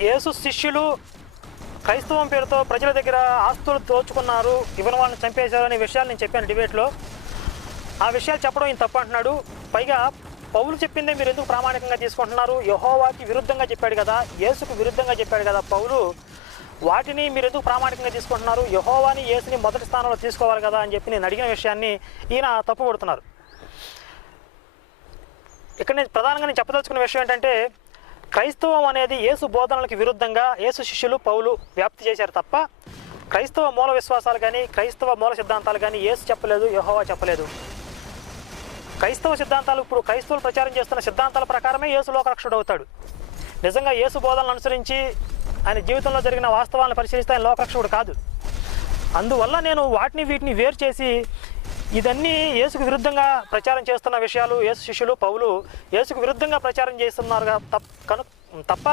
యేసు శిష్యులు క్రైస్తవం పేరుతో ప్రజల దగ్గర ఆస్తులు దోచుకున్నారు, ఇవ్వని వాళ్ళని చంపేశారు అనే విషయాలు నేను చెప్పాను డిబేట్లో. ఆ విషయాలు చెప్పడం ఈయన తప్పు అంటున్నాడు. పైగా పౌలు చెప్పిందే మీరు ఎందుకు ప్రామాణికంగా తీసుకుంటున్నారు? యెహోవాకి విరుద్ధంగా చెప్పాడు కదా, యేసుకు విరుద్ధంగా చెప్పాడు కదా పౌలు, వాటిని మీరు ఎందుకు ప్రామాణికంగా తీసుకుంటున్నారు? యెహోవాని యేసుని మొదటి స్థానంలో తీసుకోవాలి కదా అని చెప్పి నేను అడిగిన విషయాన్ని ఈయన తప్పుపడుతున్నారు. ఇక్కడ నేను ప్రధానంగా నేను చెప్పదలుచుకున్న విషయం ఏంటంటే, క్రైస్తవం అనేది యేసు బోధనలకు విరుద్ధంగా యేసు శిష్యులు పౌలు వ్యాప్తి చేశారు తప్ప క్రైస్తవ మూల విశ్వాసాలు కానీ క్రైస్తవ మూల సిద్ధాంతాలు కానీ యేసు చెప్పలేదు, యెహోవా చెప్పలేదు. క్రైస్తవ సిద్ధాంతాలు ఇప్పుడు క్రైస్తవులు ప్రచారం చేస్తున్న సిద్ధాంతాల ప్రకారమే యేసు లోకరక్షకుడు అవుతాడు. నిజంగా యేసు బోధనలు అనుసరించి ఆయన జీవితంలో జరిగిన వాస్తవాలను పరిశీలిస్తే ఆయన లోకరక్షకుడు కాదు. అందువల్ల నేను వాటిని వీటిని వేరు చేసి ఇదన్నీ యేసుకు విరుద్ధంగా ప్రచారం చేస్తున్న విషయాలు, యేసు శిష్యులు పౌలు యేసుకు విరుద్ధంగా ప్రచారం చేస్తున్నారు తప్ప